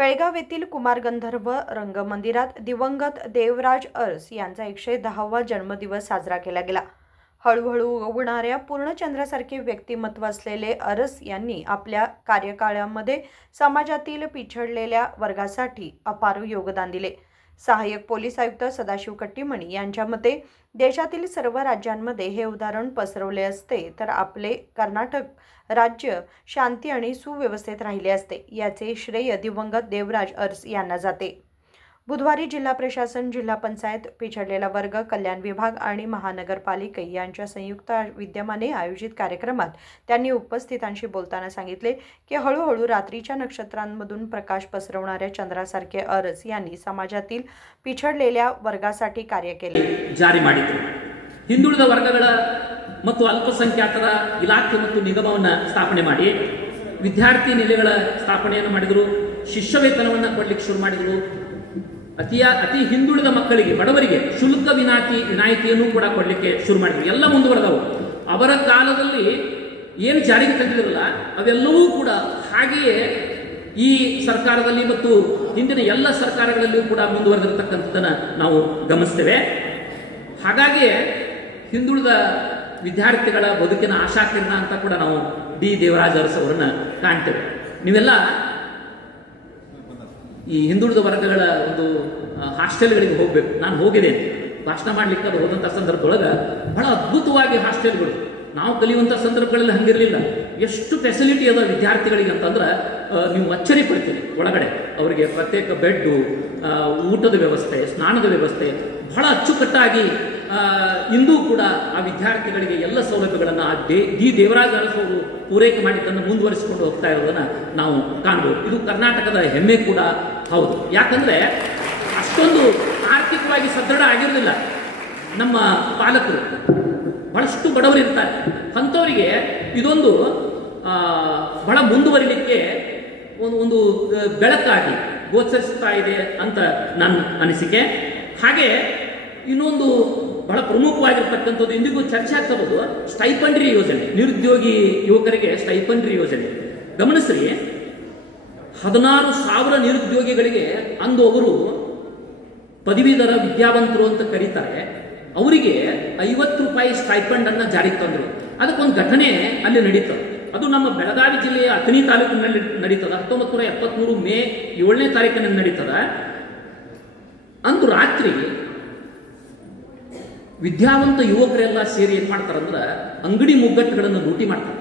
बेळगाव येथील कुमार गंधर्व रंगमंदिरात दिवंगत देवराज अरस यांचा 110वा जन्मदिवस साजरा केला गेला। हळूहळू उगवणाऱ्या पूर्णचंद्रासारखे व्यक्तिमत्व असलेले अरस यांनी आपल्या कार्यकाळामध्ये समाजातील पिछडलेल्या वर्गासाठी अपार योगदान दिले। सहाय्यक पोलीस आयुक्त सदाशिव कट्टीमणी यांच्या मते देशातील सर्व राज्यांमध्ये हे उदाहरण पसरवले असते तर आपले कर्नाटक राज्य शांती आणि सुव्यवस्थेत राहिले असते। याचे श्रेय दिवंगत देवराज अरस यांना जाते। बुधवारी जिल्हा प्रशासन, जिल्हा पंचायत, पिछडलेला वर्ग कल्याण विभाग आणि महानगरपालिका यांच्या संयुक्त विद्यमाने आयोजित कार्यक्रमात त्यांनी उपस्थितांशी बोलताना सांगितले की हळूहळू रात्रीच्या नक्षत्रांमधून प्रकाश पसरवणाऱ्या चंद्रासारखे अरस यांनी समाजातील पिछडलेल्या वर्गासाठी कार्य केले। ಜಾರಿ ಮಾಡಿದರು। ಹಿಂದುಳಿದ ವರ್ಗಗಳ ಮತ್ತು ಅಲ್ಪಸಂಖ್ಯಾತರ ಇಲಾಖೆ ಮತ್ತು ನಿಗಮವನ್ನು ಸ್ಥಾಪನೆ ಮಾಡಿ ವಿದ್ಯಾರ್ಥಿ ನಿಲಯಗಳ ಸ್ಥಾಪನೆಯನ್ನು ಮಾಡಿದರು। ಶಿಷ್ಯ ವೇತನವನ್ನು ಕೊಡಲಿಕ್ಕೆ ಶುರು ಮಾಡಿದರು। ಅತಿ ಹಿಂದುಳಿದ ಮಕ್ಕಳಿಗೆ, ಬಡವರಿಗೆ ಶುಲ್ಕ ವಿನಾಯಿತಿಯನ್ನು ಕೂಡ ಕೊಡಲಿಕ್ಕೆ ಶುರು ಮಾಡಿದರು। ಎಲ್ಲ ಮುಂದುವರೆದವು। ಅವರ ಕಾಲದಲ್ಲಿ ಏನು ಜಾರಿಗೆ ತಂದಿರಲ್ಲ ಅವೆಲ್ಲವೂ ಕೂಡ ಹಾಗೆಯೇ ಈ ಸರ್ಕಾರದಲ್ಲಿ ಮತ್ತು ಹಿಂದಿನ ಎಲ್ಲ ಸರ್ಕಾರಗಳಲ್ಲಿಯೂ ಕೂಡ ಮುಂದುವರೆದಿರತಕ್ಕಂಥದ್ದನ್ನು ನಾವು ಗಮನಿಸ್ತೇವೆ। ಹಾಗಾಗಿ ಹಿಂದುಳಿದ ವಿದ್ಯಾರ್ಥಿಗಳ ಬದುಕಿನ ಆಶಾಕಿರಣ ಅಂತ ಕೂಡ ನಾವು ಡಿ ದೇವರಾಜ್ ಅರಸ್ ಅವರನ್ನು ಕಾಣ್ತೇವೆ। ನೀವೆಲ್ಲ ಈ ಹಿಂದುಳಿದ ವರ್ಗಗಳ ಒಂದು ಹಾಸ್ಟೆಲ್ಗಳಿಗೆ ಹೋಗಬೇಕು। ನಾನು ಹೋಗಿದ್ದೇನೆ, ಭಾಷಣ ಮಾಡಲಿಕ್ಕೆ ಅದು ಹೋದಂಥ ಸಂದರ್ಭದೊಳಗೆ ಬಹಳ ಅದ್ಭುತವಾಗಿ ಹಾಸ್ಟೆಲ್ಗಳು, ನಾವು ಕಲಿಯುವಂಥ ಸಂದರ್ಭಗಳಲ್ಲಿ ಹಂಗಿರಲಿಲ್ಲ। ಎಷ್ಟು ಫೆಸಿಲಿಟಿ ಅದ ವಿದ್ಯಾರ್ಥಿಗಳಿಗೆ ಅಂತಂದ್ರೆ ನೀವು ಅಚ್ಚರಿ ಪಡ್ತೀರಿ। ಒಳಗಡೆ ಅವರಿಗೆ ಪ್ರತ್ಯೇಕ ಬೆಡ್ಡು, ಊಟದ ವ್ಯವಸ್ಥೆ, ಸ್ನಾನದ ವ್ಯವಸ್ಥೆ ಬಹಳ ಅಚ್ಚುಕಟ್ಟಾಗಿ ಇಂದೂ ಕೂಡ ಆ ವಿದ್ಯಾರ್ಥಿಗಳಿಗೆ ಎಲ್ಲ ಸೌಲಭ್ಯಗಳನ್ನು ಡಿ ದೇವರಾಜ್ ಅರಸ್ ಅವರು ಪೂರೈಕೆ ಮಾಡಿದ್ದನ್ನು ಮುಂದುವರಿಸಿಕೊಂಡು ಹೋಗ್ತಾ ಇರೋದನ್ನು ನಾವು ಕಾಣಬಹುದು। ಇದು ಕರ್ನಾಟಕದ ಹೆಮ್ಮೆ ಕೂಡ ಹೌದು। ಯಾಕಂದರೆ ಅಷ್ಟೊಂದು ಆರ್ಥಿಕವಾಗಿ ಸದೃಢ ಆಗಿರಲಿಲ್ಲ ನಮ್ಮ ಪಾಲಕರು, ಬಹಳಷ್ಟು ಬಡವರು ಇರ್ತಾರೆ। ಅಂಥವರಿಗೆ ಇದೊಂದು ಬಹಳ ಮುಂದುವರಿಲಿಕ್ಕೆ ಒಂದು ಬೆಳಕಾಗಿ ಗೋಚರಿಸ್ತಾ ಇದೆ ಅಂತ ನನ್ನ ಅನಿಸಿಕೆ। ಹಾಗೆ ಇನ್ನೊಂದು ಬಹಳ ಪ್ರಮುಖವಾಗಿರ್ತಕ್ಕಂಥದ್ದು ಇಂದಿಗೂ ಚರ್ಚೆ ಆಗ್ತಬಹುದು, ಸ್ಟೈಪಂಡ್ರಿ ಯೋಜನೆ, ನಿರುದ್ಯೋಗಿ ಯುವಕರಿಗೆ ಸ್ಟೈಪಂಡ್ರಿ ಯೋಜನೆ ಗಮನಿಸ್ರಿ। 16,000 ನಿರುದ್ಯೋಗಿಗಳಿಗೆ ಅಂದು ಅವರು ಪದವೀಧರ ವಿದ್ಯಾವಂತರು ಅಂತ ಕರೀತಾರೆ, ಅವರಿಗೆ 50 ರೂಪಾಯಿ ಸ್ಟೈಪಂಡ್ ಅನ್ನ ಜಾರಿಗೆ ತಂದರು। ಅದಕ್ಕೊಂದು ಘಟನೆ ಅಲ್ಲಿ ನಡೀತದೆ। ಅದು ನಮ್ಮ ಬೆಳಗಾವಿ ಜಿಲ್ಲೆಯ ಅಥಣಿ ತಾಲೂಕಿನಲ್ಲಿ ನಡೀತದೆ। 1973 ಮೇ 7ನೇ ತಾರೀಕಿನಲ್ಲಿ ನಡೀತದೆ। ಅಂದು ರಾತ್ರಿ ವಿದ್ಯಾವಂತ ಯುವಕರೆಲ್ಲ ಸೇರಿ ಏನ್ ಮಾಡ್ತಾರಂದ್ರೆ ಅಂಗಡಿ ಮುಗ್ಗಟ್ಟುಗಳನ್ನು ಲೂಟಿ ಮಾಡ್ತಾರೆ।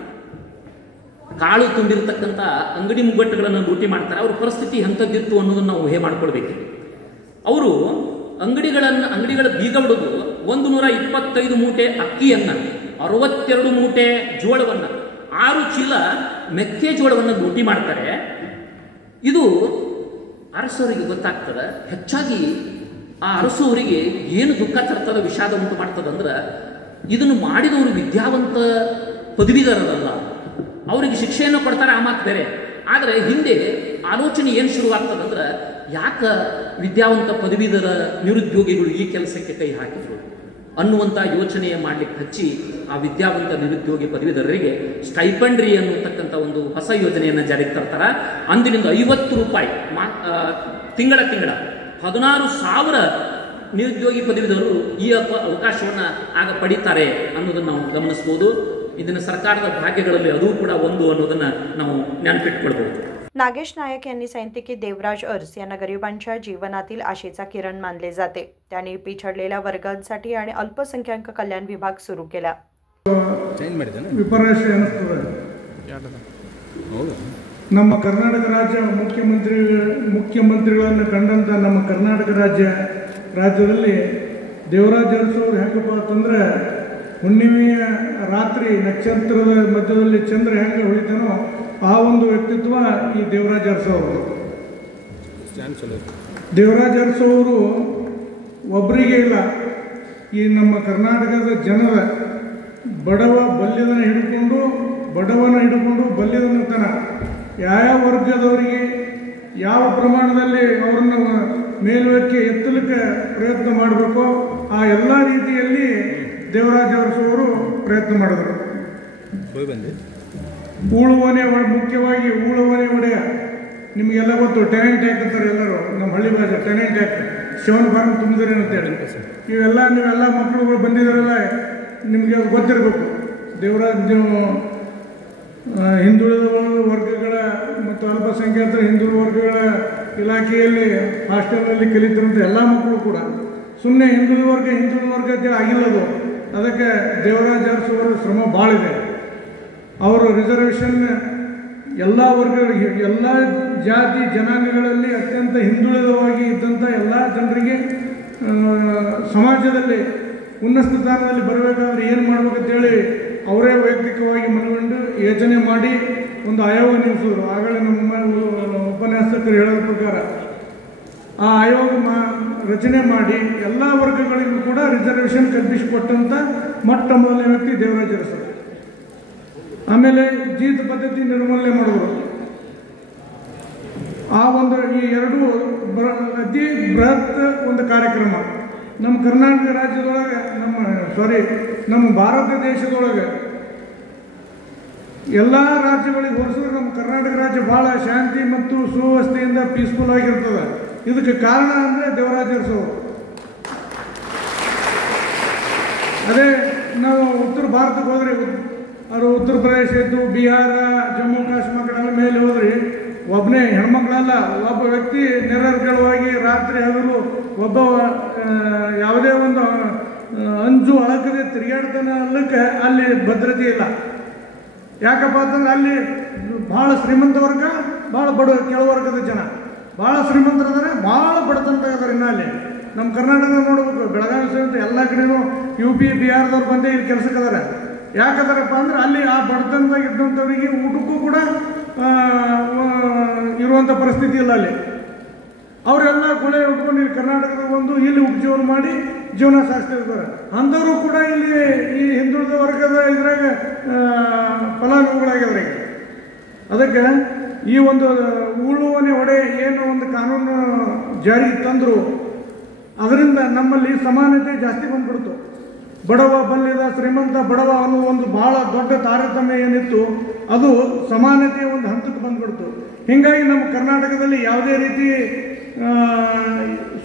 ಕಾಳು ತುಂಬಿರತಕ್ಕಂಥ ಅಂಗಡಿ ಮುಗ್ಗಟ್ಟುಗಳನ್ನು ಲೂಟಿ ಮಾಡ್ತಾರೆ। ಅವ್ರ ಪರಿಸ್ಥಿತಿ ಎಂಥದ್ದಿತ್ತು ಅನ್ನೋದನ್ನ ನಾವು ಊಹೆ ಮಾಡ್ಕೊಳ್ಬೇಕು। ಅವರು ಅಂಗಡಿಗಳ ಬೀಗ ಬಿಡೋದು 125 ಮೂಟೆ ಅಕ್ಕಿಯನ್ನ, 62 ಮೂಟೆ ಜೋಳವನ್ನ, 6 ಚೀಲ ಮೆಕ್ಕೆಜೋಳವನ್ನು ಲೂಟಿ ಮಾಡ್ತಾರೆ। ಇದು ಅರಸವರಿಗೆ ಗೊತ್ತಾಗ್ತದೆ। ಹೆಚ್ಚಾಗಿ ಆ ಅರಸವರಿಗೆ ಏನು ದುಃಖ ತರ್ತದ, ವಿಷಾದ ಉಂಟು ಮಾಡ್ತದಂದ್ರೆ ಇದನ್ನು ಮಾಡಿದವರು ವಿದ್ಯಾವಂತ ಪದವೀಧರರಲ್ಲ, ಅವರಿಗೆ ಶಿಕ್ಷೆಯನ್ನು ಕೊಡ್ತಾರೆ, ಆ ಮಾತು ಬೇರೆ। ಆದರೆ ಹಿಂದೆ ಆಲೋಚನೆ ಏನು ಶುರುವಾಗ್ತದಂದ್ರೆ ಯಾಕೆ ವಿದ್ಯಾವಂತ ಪದವೀಧರ ನಿರುದ್ಯೋಗಿಗಳು ಈ ಕೆಲಸಕ್ಕೆ ಕೈ ಹಾಕಿದ್ರು ಅನ್ನುವಂಥ ಯೋಚನೆಯ ಮಾಡಲಿಕ್ಕೆ ಹಚ್ಚಿ ಆ ವಿದ್ಯಾವಂತ ನಿರುದ್ಯೋಗಿ ಪದವೀಧರರಿಗೆ ಸ್ಟೈಪಂಡ್ರಿ ಅನ್ನತಕ್ಕಂಥ ಒಂದು ಹೊಸ ಯೋಜನೆಯನ್ನು ಜಾರಿಗೆ ತರ್ತಾರೆ। ಅಂದಿನಿಂದ 50 ರೂಪಾಯಿ ತಿಂಗಳ 16,000 ನಿರುದ್ಯೋಗಿ ಪದವೀಧರರು ಈ ಅವಕಾಶವನ್ನು ಆಗ ಪಡೀತಾರೆ ಅನ್ನೋದನ್ನು ನಾವು ಗಮನಿಸಬಹುದು। ಇದನ್ನ ಸರ್ಕಾರದ ಭಾಗ್ಯಗಳಲ್ಲಿ ಅದು ಕೂಡ ಒಂದು ಅನ್ನೋದನ್ನ ನಾವು ನೆನಪಿಟ್ಕೊಳ್ಬಹುದು। नागेश नायक यांनी सांगितले की देवराज अरस यांना गरिबांच्या जीवनातील आशेचा किरण मानले जाते। त्यांनी पिछडलेल्या वर्गांसाठी आणि अल्पसंख्याक कल्याण विभाग सुरू केला। ನಮ್ಮ ಕರ್ನಾಟಕ ರಾಜ್ಯ ಮುಖ್ಯಮಂತ್ರಿಗಳನ್ನು ಕಂಡಂತ ನಮ್ಮ ಕರ್ನಾಟಕ ರಾಜ್ಯದಲ್ಲಿ ದೇವರಾಜ್ ಅರಸ್ ಅವರು ಹೆಂಗಪ್ಪ ಅಂತಂದ್ರೆ ಹುಣ್ಣಿಮೆಯ ರಾತ್ರಿ ನಕ್ಷತ್ರದ ಮಧ್ಯದಲ್ಲಿ ಚಂದ್ರ ಹೆಂಗೆ ಹೊಳಿತಾನೋ ಆ ಒಂದು ವ್ಯಕ್ತಿತ್ವ ಈ ದೇವರಾಜ್ ಅರಸ್ ಅವರು। ದೇವರಾಜ್ ಅರಸ್ ಅವರು ಒಬ್ಬರಿಗೆ ಇಲ್ಲ, ಈ ನಮ್ಮ ಕರ್ನಾಟಕದ ಜನರ ಬಡವನ ಹಿಡ್ಕೊಂಡು ಬಲ್ಯದನ ತನ ಯಾವ ವರ್ಗದವರಿಗೆ ಯಾವ ಪ್ರಮಾಣದಲ್ಲಿ ಅವರನ್ನು ಮೇಲ್ವಕ್ಕೆ ಎತ್ತಲಿಕ್ಕೆ ಪ್ರಯತ್ನ ಮಾಡಬೇಕೋ ಆ ಎಲ್ಲ ರೀತಿಯಲ್ಲಿ ದೇವರಾಜ್ ಅರಸ್ ಅವರು ಪ್ರಯತ್ನ ಮಾಡಿದರು। ಮುಖ್ಯವಾಗಿ ಊಳುವನೆ ಒಡೆಯ ನಿಮಗೆಲ್ಲ ಗೊತ್ತು ಟೆನೆಂಟ್ ಆ್ಯಕ್ಟ್ ಅಂತಾರೆ ಎಲ್ಲರೂ, ನಮ್ಮ ಹಳ್ಳಿ ಭಾಷೆ ಟೆನೆಂಟ್ ಆ್ಯಕ್ಟ್, ಶಿವನ ಫಾರ್ಮ್ ತುಂಬಿದ್ರಿ ಅಂತೇಳಿ. ನೀವೆಲ್ಲ ಮಕ್ಕಳುಗಳು ಬಂದಿದ್ದಾರಲ್ಲ, ನಿಮಗೆ ಅದು ಗೊತ್ತಿರಬೇಕು. ನೀವು ಹಿಂದುಳಿದ ವರ್ಗಗಳ ಮತ್ತು ಅಲ್ಪಸಂಖ್ಯಾತರ ಹಿಂದುಳಿದ ವರ್ಗಗಳ ಇಲಾಖೆಯಲ್ಲಿ ಹಾಸ್ಟೆಲ್ನಲ್ಲಿ ಕಲಿತಿರುವಂಥ ಎಲ್ಲ ಮಕ್ಕಳು ಕೂಡ ಸುಮ್ಮನೆ ಹಿಂದುಳಿದ ವರ್ಗ ಅಂತೇಳಿ ಆಗಿಲ್ಲದು. ಅದಕ್ಕೆ ದೇವರಾಜ್ ಅರಸು ಅವರ ಶ್ರಮ ಭಾಳ ಇದೆ. ಅವರು ರಿಸರ್ವೇಷನ್ ಎಲ್ಲ ವರ್ಗಗಳಿಗೆ, ಎಲ್ಲ ಜಾತಿ ಜನಾಂಗಗಳಲ್ಲಿ ಅತ್ಯಂತ ಹಿಂದುಳಿದವಾಗಿ ಇದ್ದಂಥ ಎಲ್ಲ ಜನರಿಗೆ ಸಮಾಜದಲ್ಲಿ ಉನ್ನತ ಸ್ಥಾನದಲ್ಲಿ ಬರಬೇಕಾದ್ರೆ ಏನು ಮಾಡ್ಬೇಕಂತೇಳಿ ಅವರೇ ವೈಯಕ್ತಿಕವಾಗಿ ಮನಗಂಡು ಯೋಚನೆ ಮಾಡಿ ಒಂದು ಆಯೋಗ ನೇಮಿಸಿದ್ರು. ಆಗಲೇ ನಮ್ಮ ಉಪನ್ಯಾಸಕರು ಹೇಳೋದ ಪ್ರಕಾರ ಆ ಆಯೋಗ ರಚನೆ ಮಾಡಿ ಎಲ್ಲ ವರ್ಗಗಳಿಗೂ ಕೂಡ ರಿಸರ್ವೇಷನ್ ಕಲ್ಪಿಸಿಕೊಟ್ಟಂಥ ಮೊಟ್ಟ ಮೊದಲನೇ ವ್ಯಕ್ತಿ ದೇವರಾಜ್ ಅರಸು. ಆಮೇಲೆ ಜೀತ ಪದ್ಧತಿ ನಿರ್ಮೂಲನೆ ಮಾಡಿದ್ರು. ಆ ಒಂದು ಈ ಎರಡು ಅತಿ ಬೃಹತ್ ಒಂದು ಕಾರ್ಯಕ್ರಮ ನಮ್ಮ ಕರ್ನಾಟಕ ರಾಜ್ಯದೊಳಗೆ, ನಮ್ಮ ಭಾರತ ದೇಶದೊಳಗೆ ಎಲ್ಲ ರಾಜ್ಯಗಳಿಗೆ ಹೋಲಿಸಿದ್ರೆ ನಮ್ಮ ಕರ್ನಾಟಕ ರಾಜ್ಯ ಭಾಳ ಶಾಂತಿ ಮತ್ತು ಸುವ್ಯವಸ್ಥೆಯಿಂದ ಪೀಸ್ಫುಲ್ ಆಗಿರ್ತದೆ. ಇದಕ್ಕೆ ಕಾರಣ ಅಂದರೆ ದೇವರಾಜ್ ಅರಸು. ಅದೇ ನಾವು ಉತ್ತರ ಭಾರತಕ್ಕೆ ಹೋದ್ರೆ, ಅವರು ಉತ್ತರ ಪ್ರದೇಶ ಇದ್ದು ಬಿಹಾರ, ಜಮ್ಮು ಕಾಶ್ಮೀರ ಕಡೆ ಮೇಲೆ ಹೋದ್ರಿ, ಒಬ್ಬನೇ ಹೆಣ್ಮಕ್ಳಲ್ಲ, ಒಬ್ಬ ವ್ಯಕ್ತಿ ನಿರರ್ಗಳವಾಗಿ ರಾತ್ರಿ ಹಗಲು ಒಬ್ಬ ಯಾವುದೇ ಒಂದು ಅಂಜು ಅಳಕದೆ ತಿರುಗಾಡ್ತಾನೆ ಅಲ್ಲಕ್ಕೆ ಅಲ್ಲಿ ಭದ್ರತೆ ಇಲ್ಲ. ಯಾಕಪ್ಪ ಅಂತಂದ್ರೆ ಅಲ್ಲಿ ಭಾಳ ಶ್ರೀಮಂತ ವರ್ಗ, ಭಾಳ ಕೆಳವರ್ಗದ ಜನ, ಭಾಳ ಶ್ರೀಮಂತರಿದ್ದಾರೆ, ಭಾಳ ಬಡತನ ಇದ್ದಾರೆ. ಇನ್ನು ಅಲ್ಲಿ ನಮ್ಮ ಕರ್ನಾಟಕದ ನೋಡ್ಬೇಕು, ಬೆಳಗಾವಿ ಸೇರಿದಂತೆ ಎಲ್ಲ ಕಡೆಯೂ UP ಬಿಹಾರದವ್ರು ಬಂದೇ ಇಲ್ಲಿ ಕೆಲಸಕ್ಕೆ ಅದಾರೆ. ಯಾಕಂದ್ರಪ್ಪ ಅಂದ್ರೆ ಅಲ್ಲಿ ಆ ಬಡತನದಾಗ ಇದ್ದಂಥವ್ರಿಗೆ ಊಟಕ್ಕೂ ಕೂಡ ಇರುವಂಥ ಪರಿಸ್ಥಿತಿ ಇಲ್ಲ. ಅಲ್ಲಿ ಅವರೆಲ್ಲ ಕೊಳೆ ಉಟ್ಕೊಂಡು ಇಲ್ಲಿ ಕರ್ನಾಟಕದಾಗ ಬಂದು ಇಲ್ಲಿ ಉಪಜೀವನ ಮಾಡಿ ಜೀವನ ಸಾಗಿಸ್ತಿರ್ತಾರೆ. ಅಂಥವರು ಕೂಡ ಇಲ್ಲಿ ಈ ಹಿಂದುಳಿದ ವರ್ಗದ ಇದ್ರಾಗ ಫಲಾನುಭವಿಗಳಾಗಿದ್ದಾರೆ. ಅದಕ್ಕೆ ಈ ಒಂದು ಉಳುವನೆ ಒಡೆ ಏನು ಒಂದು ಕಾನೂನು ಜಾರಿಗೆ ತಂದರು, ಅದರಿಂದ ನಮ್ಮಲ್ಲಿ ಸಮಾನತೆ ಜಾಸ್ತಿ ಬಂದ್ಬಿಡ್ತು. ಬಡವ ಬಲ್ಲಿದ, ಶ್ರೀಮಂತ ಬಡವ ಅನ್ನೋ ಒಂದು ಭಾಳ ದೊಡ್ಡ ತಾರತಮ್ಯ ಏನಿತ್ತು ಅದು ಸಮಾನತೆಯ ಒಂದು ಹಂತಕ್ಕೆ ಬಂದ್ಬಿಡ್ತು. ಹೀಗಾಗಿ ನಮ್ಮ ಕರ್ನಾಟಕದಲ್ಲಿ ಯಾವುದೇ ರೀತಿ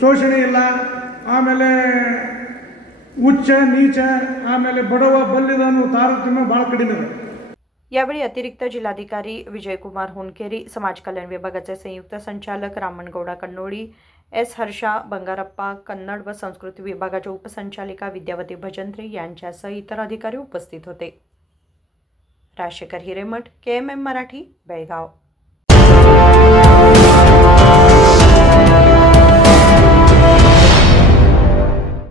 ಶೋಷಣೆ ಇಲ್ಲ. ಆಮೇಲೆ ಉಚ್ಚ ನೀಚ, ಆಮೇಲೆ ಬಡವ ಬಲ್ಲಿದ ಅನ್ನೋ ತಾರತಮ್ಯ ಭಾಳ ಕಡಿಮೆ ಇದೆ. यावेळी अतिरिक्त जिल्हाधिकारी विजयकुमार होनकेरी, समाज कल्याण विभागाचे संयुक्त संचालक रामणगौडा कन्नोळी, एस हर्षा बंगारप्पा, कन्नड व संस्कृती विभागाच्या उपसंचालिका विद्यावती भजंत्री यांच्यासह इतर अधिकारी उपस्थित होते. राजशेखर हिरेमठ, KMM मराठी, बेळगाव.